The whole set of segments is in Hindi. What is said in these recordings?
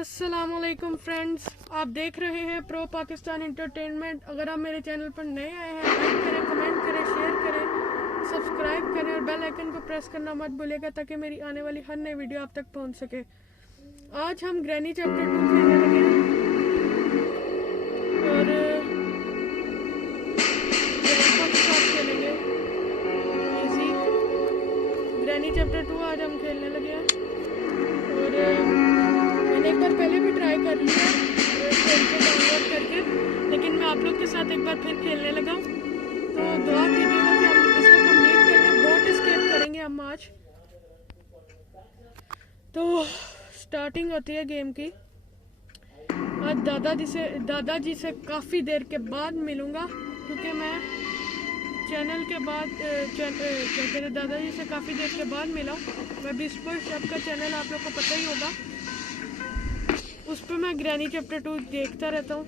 अस्सलामुअलैकुम फ्रेंड्स, आप देख रहे हैं प्रो पाकिस्तान एंटरटेनमेंट। अगर आप मेरे चैनल पर नए आए हैं, लाइक करें, कमेंट करें, शेयर करें, सब्सक्राइब करें और बेल आइकन को प्रेस करना मत भूलिएगा ताकि मेरी आने वाली हर नई वीडियो आप तक पहुंच सके। आज हम ग्रैनी चैप्टर 2 खेलने लगे हैं और ग्रैंडपा के साथ खेलेंगे इजी। ग्रैनी चैप्टर 2 आज हम खेलने लगे हैं और मैंने एक बार पहले भी ट्राई कर लिया खेल के डाउनलोड करके, लेकिन मैं आप लोग के साथ एक बार फिर खेलने लगा। तो दुआ कीजिएगा कि हम इसको कंप्लीट करके बोट एस्केप करेंगे हम आज। तो स्टार्टिंग होती है गेम की। आज दादाजी से काफ़ी देर के बाद मिलूँगा क्योंकि मैं चैनल के बाद दादाजी से काफ़ी देर के बाद मिला। मैं बिस्पर शेफ का चैनल आप लोग को पता ही होगा, उस पर मैं ग्रैनी चैप्टर 2 देखता रहता हूँ।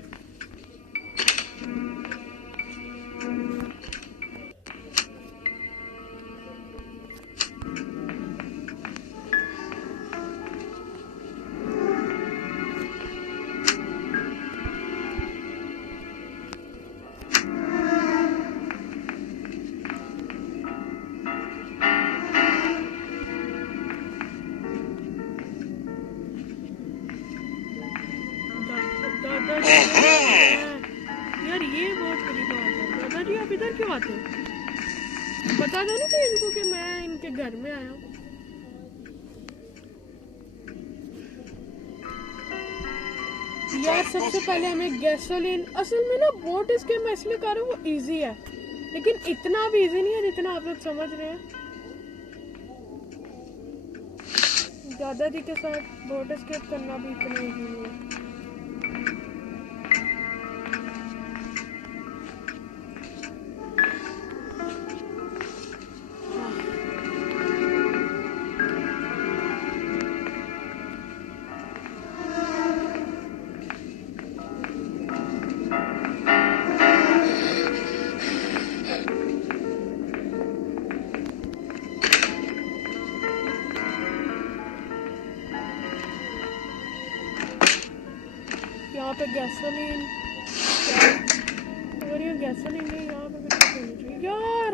यार ये बहुत बड़ी बात है। दादाजी आप इधर क्यों आते हैं? बता दो ना कि इनको कि मैं इनके घर में आया हूँ। यार सबसे पहले हमें गैसोलीन, असल में ना बोट एस्केप मैं इसलिए कर रहा हूँ, वो इजी है लेकिन इतना भी इजी नहीं है जितना आप लोग समझ रहे हैं। दादाजी के साथ बोट एस्केप करना भी इतना इजी नहीं है। यहाँ पे गैसोलीन, अगर ये गैसोलीन है यहाँ पे कुछ होनी चाहिए यार।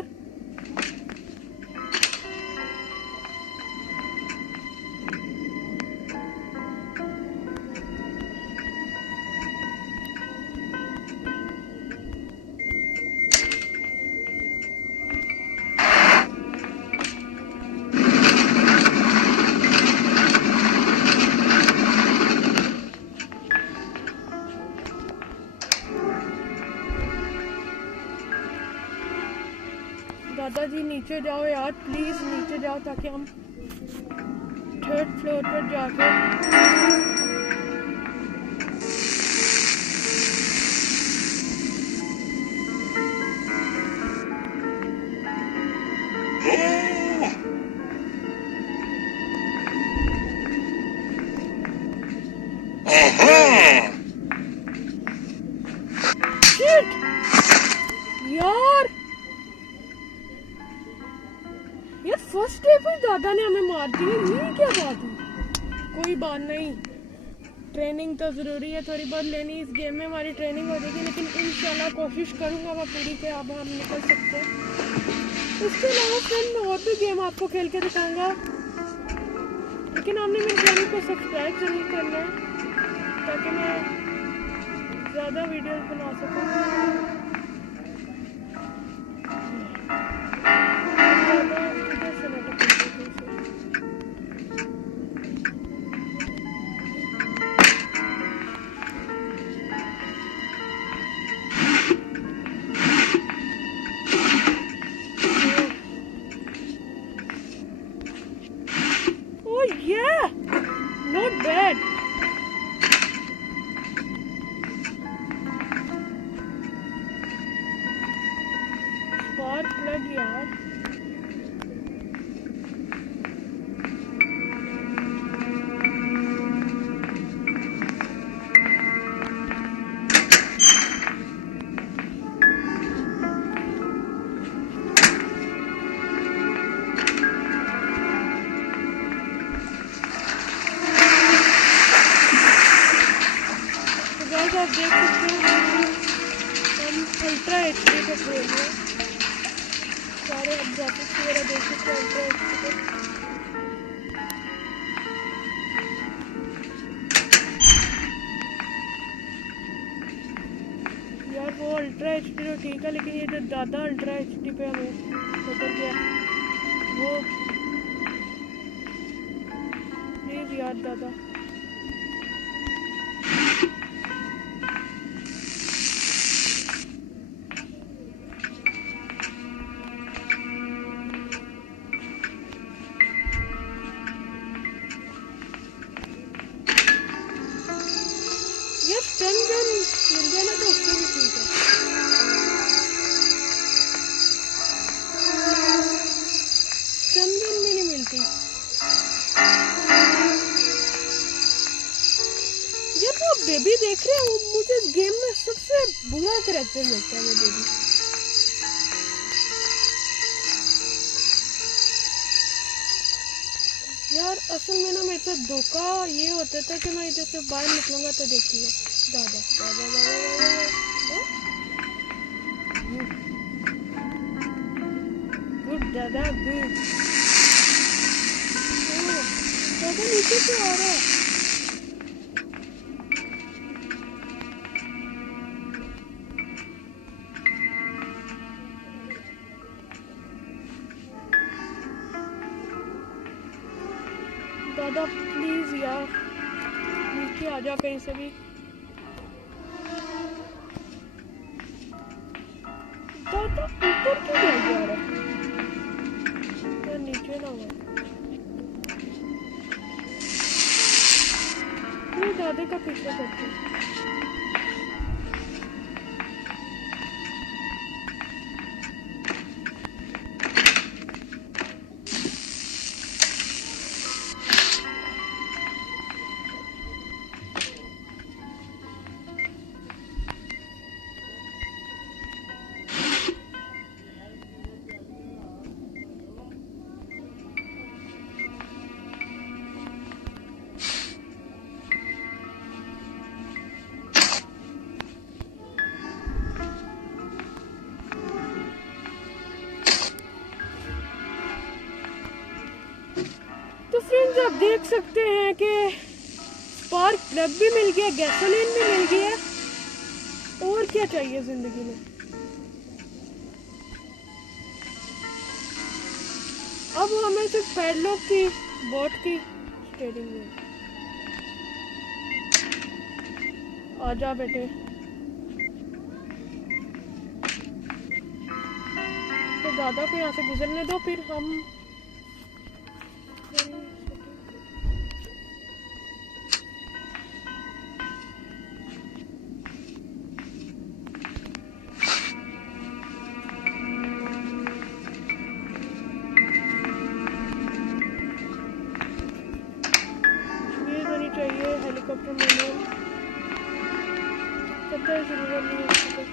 दादाजी नीचे जाओ यार, प्लीज नीचे जाओ ताकि हम 3rd फ्लोर पर जाकर यार फर्स्ट डे पर दादा ने हमें मार दिया। ये क्या बात है? कोई बात नहीं, ट्रेनिंग तो ज़रूरी है थोड़ी बहुत लेनी। इस गेम में हमारी ट्रेनिंग हो जाएगी, लेकिन इंशाल्लाह कोशिश करूंगा मैं पूरी के अब हम निकल सकते हैं। इसके अलावा फ्रेंड मैं और भी गेम आपको खेल के दिखाऊंगा, लेकिन आपने मेरे चैनल को सब्सक्राइब जरूर करना है ताकि मैं ज़्यादा वीडियोस बना सकूँ। Yeah, not bad. Spark plug यार। आप देख सकते हैं हम अल्ट्रा एचडी पे खेल रहे हैं। सारे आप ग्राफिक्स वगैरह देख सकते हैं अल्ट्रा एचडी पे। यार वो अल्ट्रा एचडी तो ठीक है, लेकिन ये जो ज़्यादा अल्ट्रा एचडी पे हमें पकड़ गया वो प्लीज़ यार दादा। ये स्टन गन मिल जाए ना तो उससे भी ठीक है। स्टन गन भी नहीं मिलती यार। वो बेबी देख रहे हो, मुझे इस गेम में सबसे बुरा करैक्टर लगता है वो बेबी। यार असल में ना मेरे साथ धोखा ये होता था कि मैं इधर से बाहर निकलूंगा तो देखिए दादा दादा गुड दादा गुड। दादा नीचे से आ रहा है। दादा प्लीज यार नीचे आ जा कहीं से भी। दादा ऊपर क्यों नहीं जा रहा यार, नीचे ना हुआ ये दादे का पीछा करते हैं। तो फ्रेंड्स आप देख सकते हैं कि स्पार्क प्लग भी मिल गया, गैसोलीन भी मिल गया, और क्या चाहिए जिंदगी में। अब हमें सिर्फ पैडलॉक की बोट की स्टेयरिंग में। आजा बेटे। तो दादा को यहाँ से गुजरने दो, फिर हम चाहिए हेलीकॉप्टर मैनुअल पता है जरूरत नहीं है।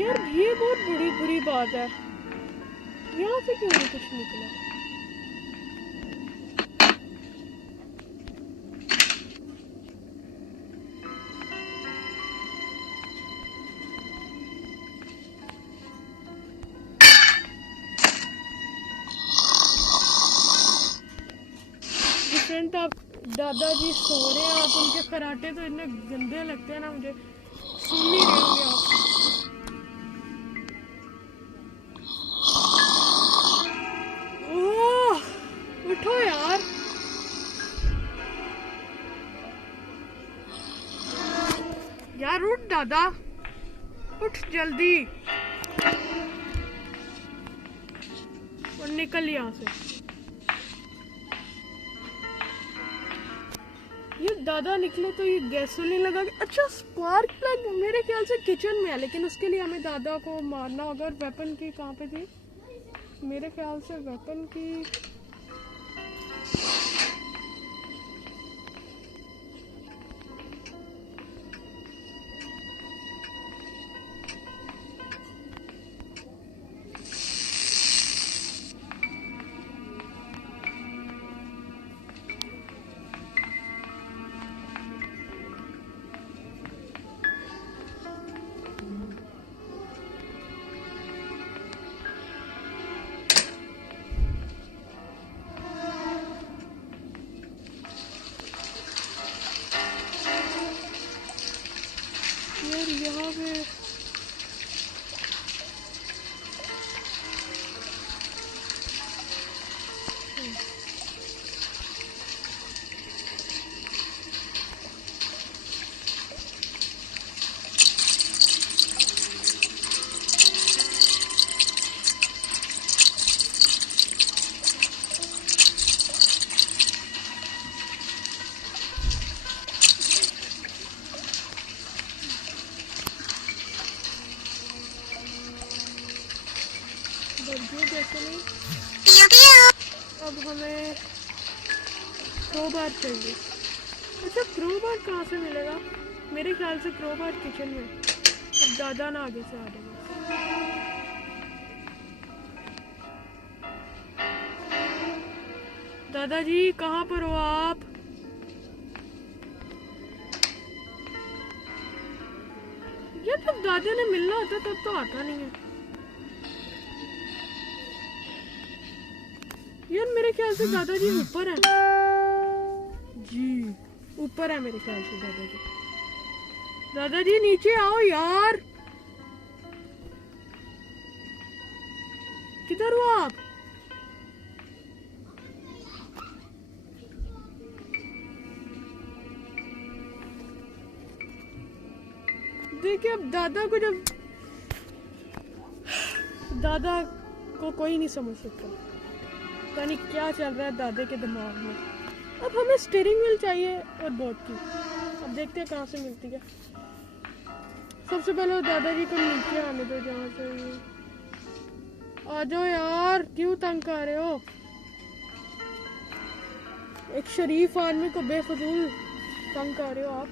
यार ये बहुत बड़ी बुरी बात है, यहाँ से क्यों नहीं कुछ निकला। फ्रेंड आप दादाजी सो रहे हैं, आप उनके खराटे तो इतने गंदे लगते हैं ना मुझे, सुन नहीं रहे होंगे आप। ओह उठो यार, यार उठ दादा, उठ जल्दी और निकल यहाँ से। ये दादा निकले तो ये गैसोलीन लगा के। अच्छा स्पार्क प्लग मेरे ख्याल से किचन में है, लेकिन उसके लिए हमें दादा को मारना होगा। वेपन की कहाँ पे थी, मेरे ख्याल से वेपन की है? जैसे नहीं, अब हमें क्रोबार चाहिए। अच्छा, क्रोबार कहाँ से मिलेगा? मेरे ख्याल से क्रोबार किचन में। अब दादा ना आगे से आ रहे। दादाजी कहाँ पर हो आप? ये तब दादा ने मिलना होता तब तो आता नहीं है यार। मेरे ख्याल से दादाजी ऊपर है जी, ऊपर है मेरे ख्याल से दादाजी। दादाजी नीचे आओ यार, किधर हो आप? देखिए अब दादा को, जब दादा को कोई नहीं समझ सकता, पता नहीं क्या चल रहा है दादे के दिमाग में। अब हमें स्टीयरिंग व्हील चाहिए और बोट की। अब देखते हैं कहाँ से मिलती है। सबसे पहले दादाजी को नीचे आने दो जहाँ से। आ जाओ यार, क्यों तंग कर रहे हो? एक शरीफ आदमी को बेफजूल तंग कर रहे हो आप।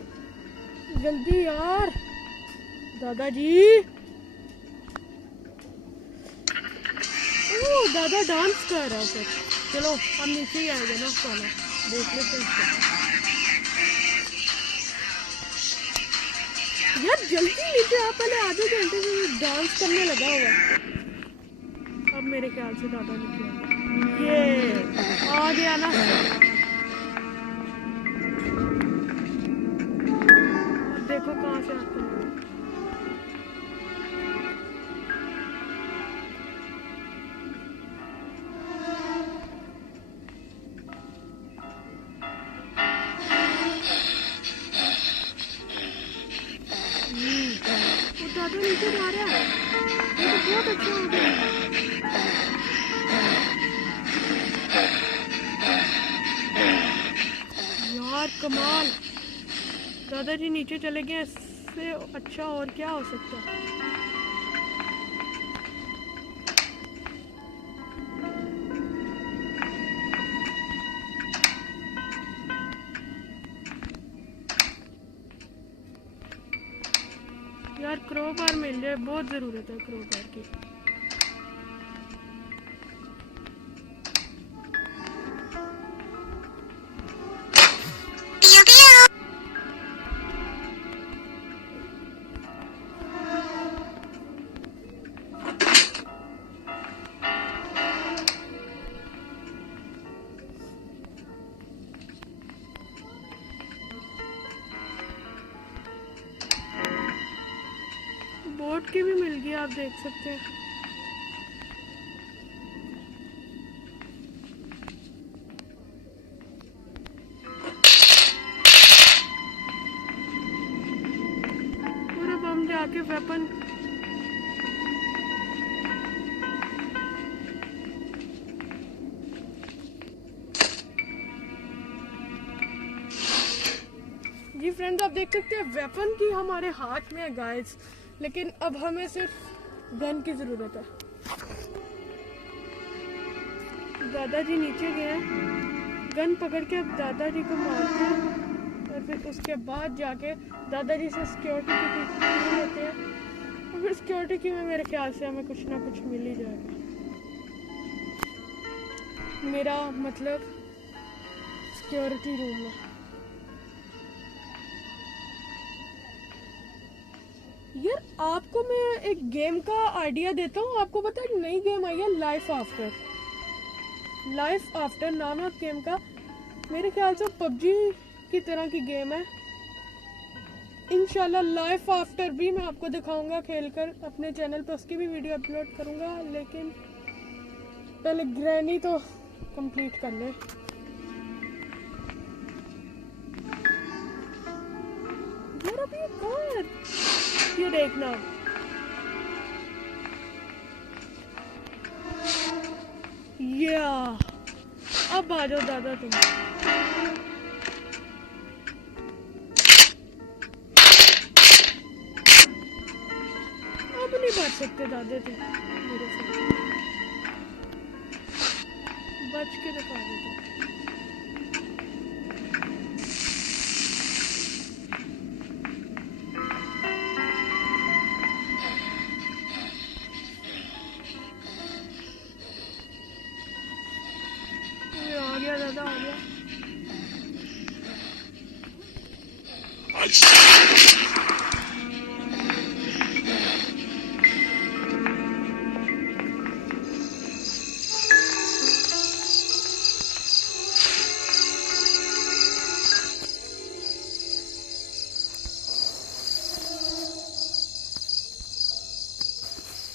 जल्दी यार दादाजी। ओह, दादा डांस कर रहा है। चलो हम नीचे ही आएंगे ना, साला देख लेते हैं। यार जल्दी नीचे आ, पहले आधे घंटे से डांस करने लगा हुआ। अब मेरे ख्याल से दादा नीचे ये आ गया ना। अब देखो कहाँ से आता है। दादा नीचे जा रहा है, ये तो बहुत अच्छा हो गया। यार कमाल, दादाजी नीचे चले गए। इससे अच्छा और क्या हो सकता है? यार क्रोबार मिल जाए, बहुत जरूरत है क्रोबार की। बोट की भी मिल गई, आप देख सकते हैं। और अब हम जाके वेपन जी फ्रेंड्स, आप देख सकते हैं वेपन की हमारे हाथ में है गाइस, लेकिन अब हमें सिर्फ गन की जरूरत है। दादाजी नीचे गए, गन पकड़ के अब दादाजी को मारते हैं और फिर उसके बाद जाके दादाजी से सिक्योरिटी की लेते हैं और फिर सिक्योरिटी की में मेरे ख्याल से हमें कुछ ना कुछ मिल ही जाएगा। मेरा मतलब सिक्योरिटी रूम में। यार आपको मैं एक गेम का आइडिया देता हूँ। आपको पता है नई गेम आई है लाइफ आफ्टर। लाइफ आफ्टर नाम है गेम का। मेरे ख्याल से पबजी की तरह की गेम है। इंशाल्लाह लाइफ आफ्टर भी मैं आपको दिखाऊंगा खेलकर अपने चैनल पे, उसकी भी वीडियो अपलोड करूंगा। लेकिन पहले ग्रैनी तो कंप्लीट कर ले। यार अभी कौन ये देखना, या अब आ जाओ दादा तुम। अब नहीं बच सकते दादा तुम मेरे से, बच के दिखा देते। आ गया दादा, आ गया।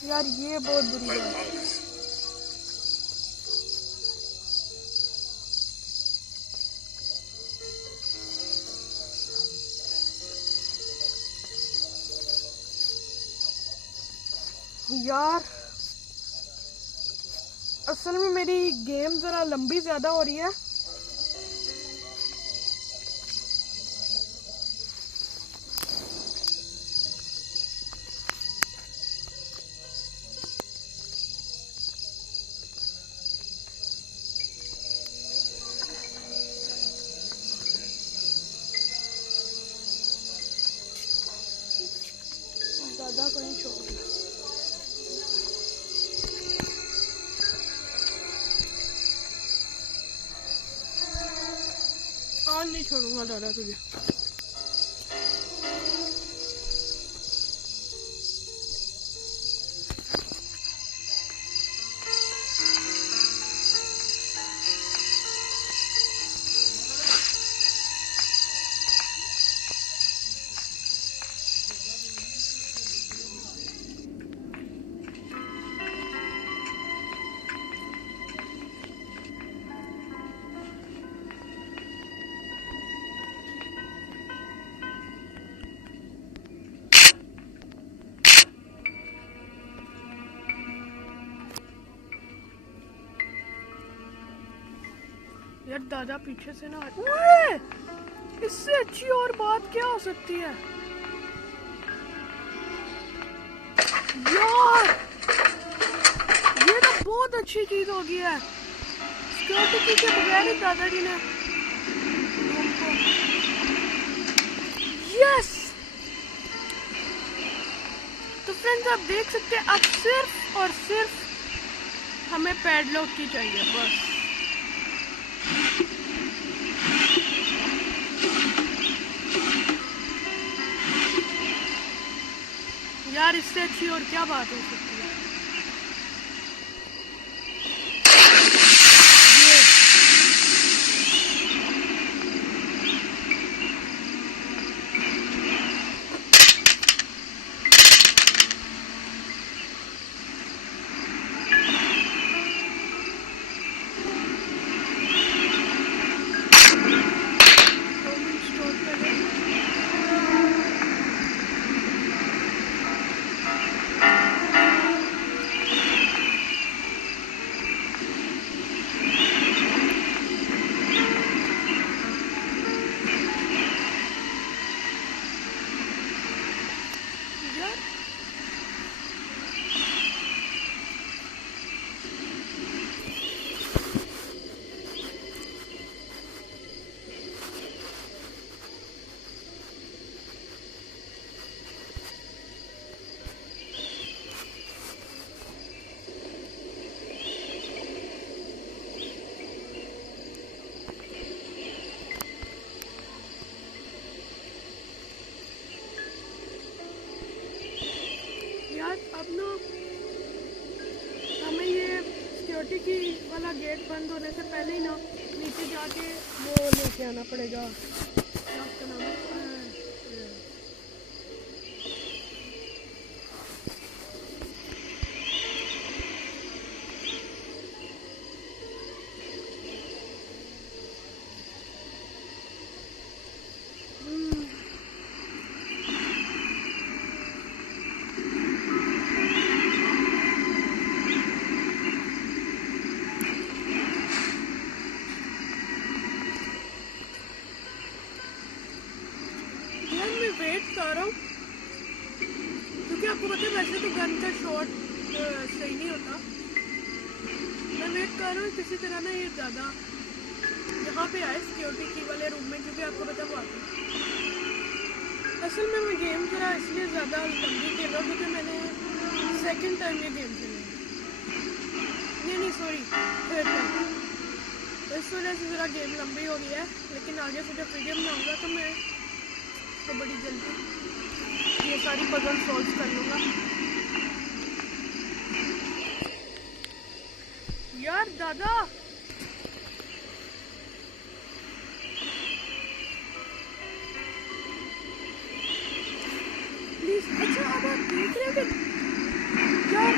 यार ये बहुत बुरी बात है। यार असल में मेरी गेम जरा लंबी ज्यादा हो रही है। दादा को नहीं छोड़ना। आज नहीं छोड़ूंगा दादा तुझे। यार दादा पीछे से ना, इससे अच्छी और बात क्या हो सकती है यार। ये तो बहुत अच्छी चीज हो गई है, सिक्योरिटी के बगैर ही दादाजी ने। यस, तो फ्रेंड्स आप देख सकते हैं, अब सिर्फ और सिर्फ हमें पैडलॉक की चाहिए बस। यार इससे अच्छी और क्या बात हो सकती है। अब ना हमें ये सिक्योरिटी की वाला गेट बंद होने से पहले ही ना नीचे जाके वो लेके आना पड़ेगा। बता रहा हूँ, क्योंकि आपको पता है वैसे तो गन का शॉट सही नहीं होता। मैं वेट कर रहा हूँ किसी तरह ना ये दादा यहाँ पे आए सिक्योरिटी की वाले रूम में, क्योंकि आपको पता वो आते हैं। असल में मैं गेम जरा इसलिए ज़्यादा लंबी खेल रहा हूँ क्योंकि मैंने सेकंड टाइम ये गेम खेला, नहीं सॉरी थर्ड टाइम, तो इस वजह से ज़रा गेम लंबी हो गई है। लेकिन आगे से जब वीडियो बनाऊँगा तो मैं तो बड़ी जल्दी ये सारी पजल सॉल्व कर लूँगा। यार दादा प्लीज, अच्छा अब आप देख रहे हैं यार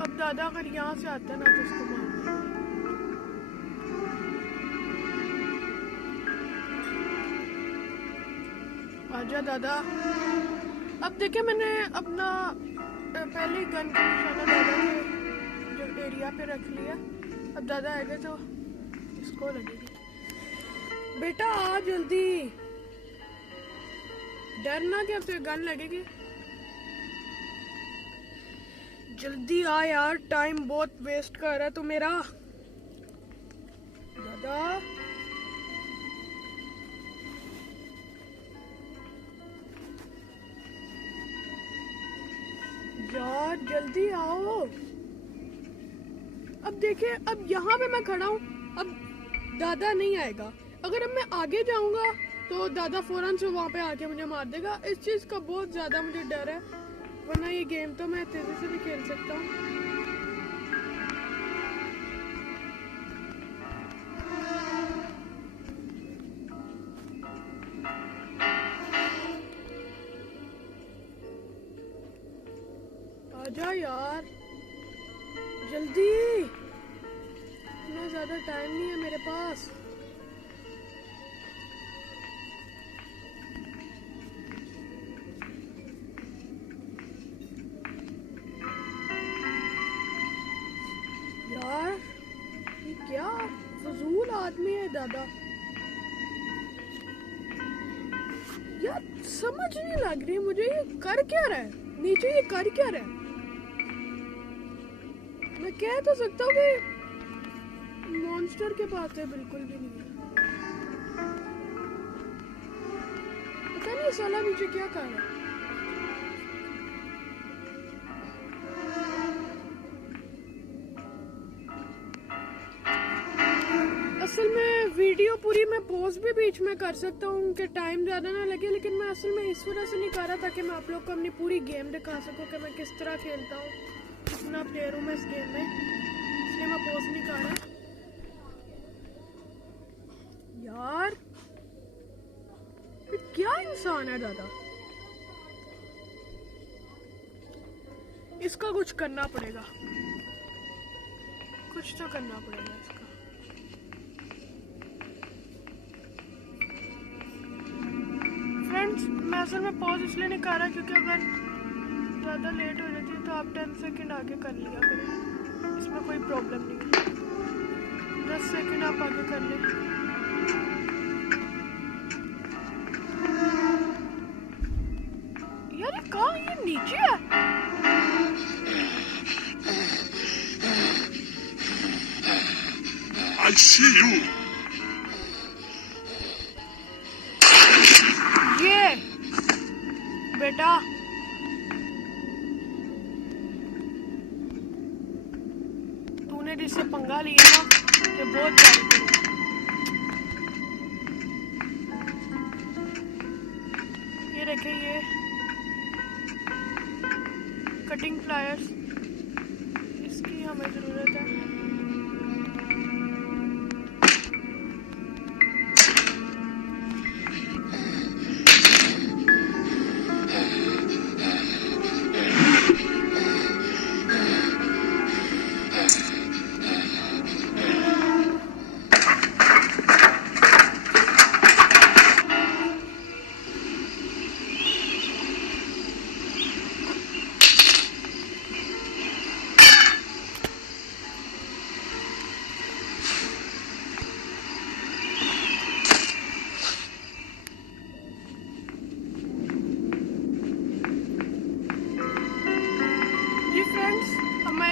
अब दादा अगर यहाँ से आता है ना तो उसको मार आजा दादा। अब देखिए मैंने अपना पहले गन का निशाना दादा के जो एरिया पे रख लिया। अब दादा आएगा तो इसको लगेगी। बेटा आ जल्दी, डरना कि अब तो गन लगेगी। जल्दी आ यार, टाइम बहुत वेस्ट कर रहा है तू मेरा। दादा यार जल्दी आओ। अब देखिए अब यहाँ पे मैं खड़ा हूँ, अब दादा नहीं आएगा। अगर अब मैं आगे जाऊंगा तो दादा फौरन से वहाँ पे आके मुझे मार देगा। इस चीज का बहुत ज्यादा मुझे डर है, वरना ये गेम तो मैं तेजी से भी खेल सकता हूँ। आजा यार जल्दी, इतना ज्यादा टाइम नहीं है मेरे पास। यार ये क्या फजूल आदमी है दादा। यार समझ नहीं लग रही मुझे ये कर क्या रहा है नीचे, ये कर क्या रहा है। मैं कह तो सकता हूँ कि मॉन्स्टर के पास है, बिल्कुल भी नहीं है। पता नहीं साला नीचे क्या कर रहा है। असल में वीडियो पूरी मैं पॉज भी बीच में कर सकता हूँ कि टाइम ज़्यादा ना लगे, लेकिन मैं असल में इस वजह से नहीं कर रहा ताकि मैं आप लोग को अपनी पूरी गेम दिखा सकूँ कि मैं किस तरह खेलता हूँ, कितना प्लेयर हूँ मैं इस गेम में, इसलिए मैं पॉज नहीं कर रहा। यार ये क्या इंसान है दादा, इसका कुछ करना पड़ेगा, कुछ तो करना पड़ेगा इसका। फ्रेंड्स मैं असल में पॉज इसलिए नहीं कर रहा क्योंकि अगर ज़्यादा लेट हो जाती है तो आप 10 सेकंड आगे कर लिया करें, इसमें कोई प्रॉब्लम नहीं है। 10 सेकंड आप आगे कर लें। यार ये कहाँ, ये नीचे है। I see you. ये बेटा तूने जिससे पंगा लिया ना ये बहुत ज्यादा। ये देखे ये कटिंग प्लायर्स, इसकी हमें जरूरत है।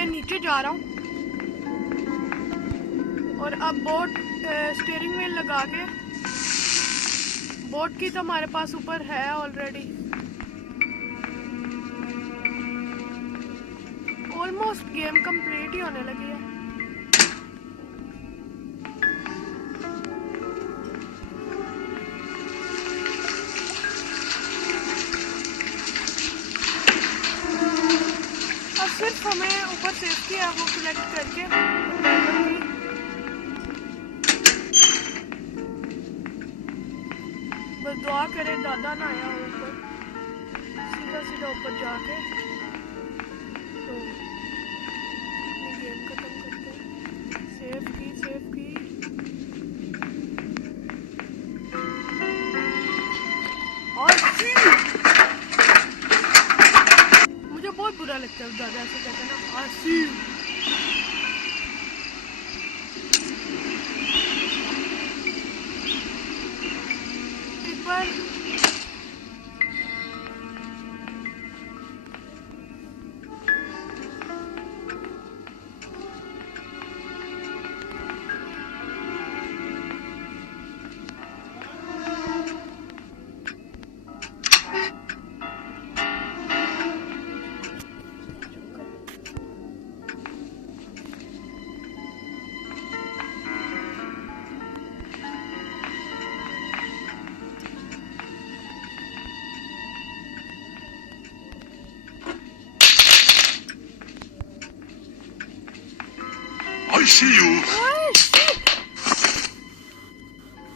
नीचे जा रहा हूँ और अब बोट स्टीयरिंग व्हील लगा के, बोट की तो हमारे पास ऊपर है ऑलरेडी। ऑलमोस्ट गेम कंप्लीट ही होने लगी है। अब सिर्फ हमें ऊपर सेफ्टी है वो कलेक्ट करके, बस दुआ करे दादा ना आया हो ऊपर, सीधा सीधा ऊपर जाके तो गेम खत्म करते हैं। सेफ की और मुझे बहुत बुरा लगता है दादा ऐसे कहते हैं ना, आसिफ। एक बार I see you.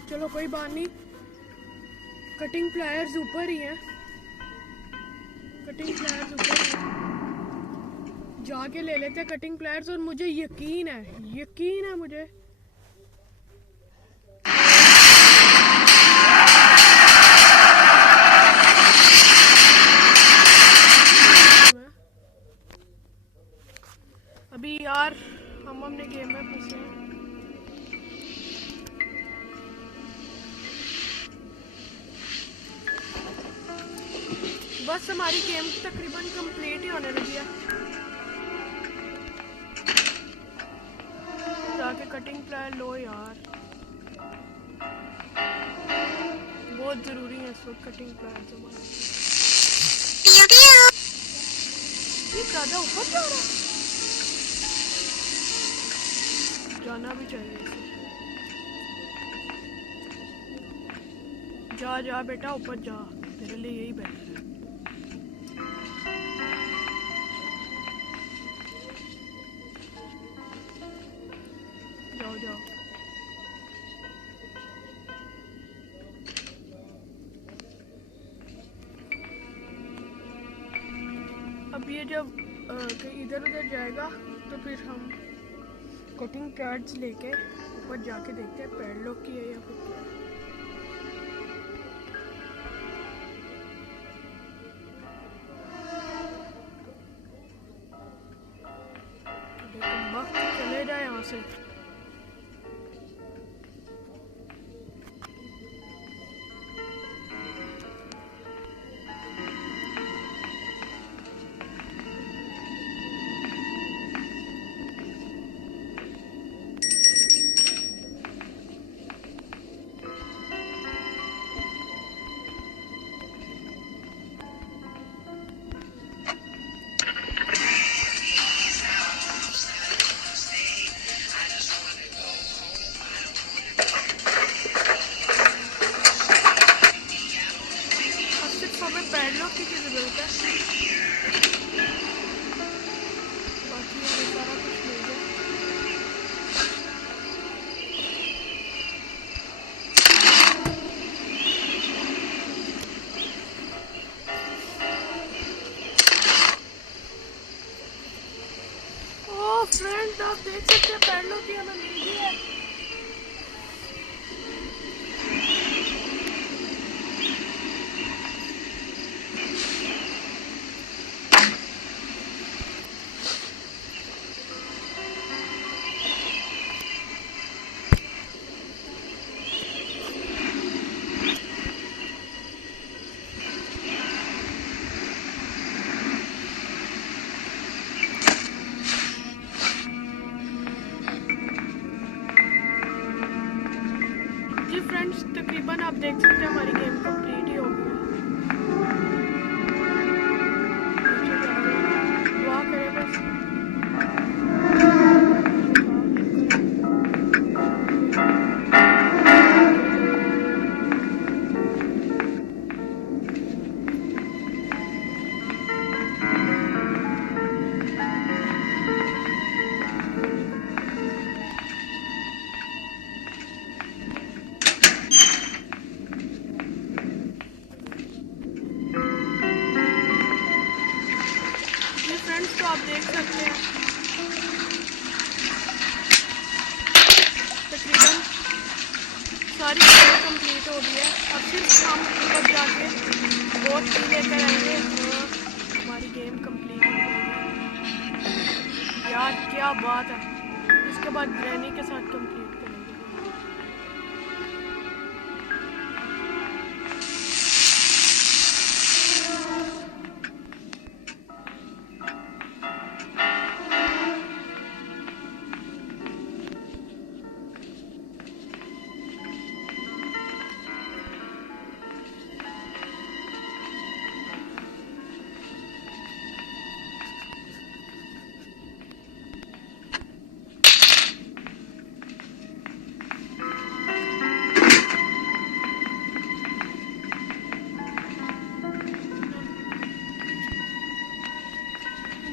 चलो कोई बात नहीं, कटिंग प्लायर्स ऊपर ही हैं, कटिंग प्लायर्स ऊपर ही हैं। जाके ले लेते हैं कटिंग प्लायर्स और मुझे यकीन है मुझे अभी यार हम अपने गेम में फंसे हैं। बस हमारी गेम तकरीबन कंप्लीट ही होने लगी है। जाके कटिंग प्लायर लो यार, बहुत जरूरी है इस वक्त कटिंग प्लायर हमारे। ये ज्यादा ऊपर जा रहा है, जाना भी चाहिए इसे। जा बेटा ऊपर जा, तेरे लिए यही बेहतर है। जाओ अब ये जब इधर उधर जाएगा तो फिर हम कटिंग पैड्स लेके ऊपर जाके देखते हैं पैडलॉक की है या फिर क्या है। चले जाए यहाँ से। पैडलॉक की जरूरत है, बाकी हमें सारा कुछ मिल जाए। ओह फ्रेंड्स, आप देख सकते हैं पैडलॉक की हमें मिल गई है। देख सकते हैं हमारी गेम कंप्लीट ही हो गई है। दुआ करें बस। फ्रेंड्स तो आप देख सकते हैं तकरीबन सारी गेम कंप्लीट हो गई है। अब सिर्फ हम ऊपर जाके बहुत ही लेकर आएंगे और हमारी गेम कंप्लीट हो जाएगी। यार क्या बात है। इसके बाद ग्रैनी के साथ कंप्लीट करेंगे।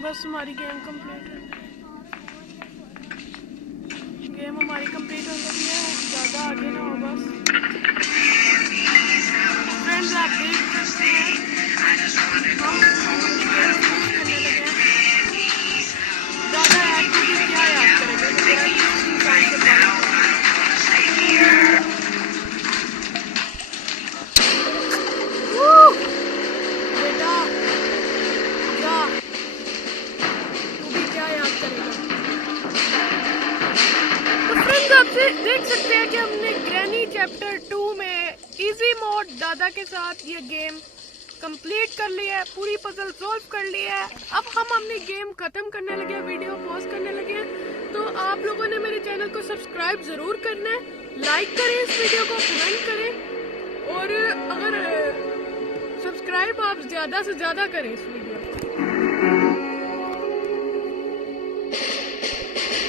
बस हमारी गेम कंप्लीट है। गेम हमारी कंप्लीट हो गई है। ज़्यादा आगे ना हो बस। फ्रेंड्स आप देख सकते हैं हम गेम फिनिश करने लगे हैं। ज़्यादा एक्टिविटी क्या याद करेंगे तो मेरा इंसान से बात बेटा जा आप देख सकते हैं कि हमने ग्रैनी चैप्टर 2 में इजी मोड दादा के साथ ये गेम कंप्लीट कर ली है। पूरी पजल सॉल्व कर ली है। अब हम अपनी गेम खत्म करने लगे हैं, वीडियो पॉज करने लगे हैं। तो आप लोगों ने मेरे चैनल को सब्सक्राइब जरूर करना है, लाइक करें इस वीडियो को, कमेंट करें और अगर सब्सक्राइब आप ज्यादा से ज्यादा करें इस वीडियो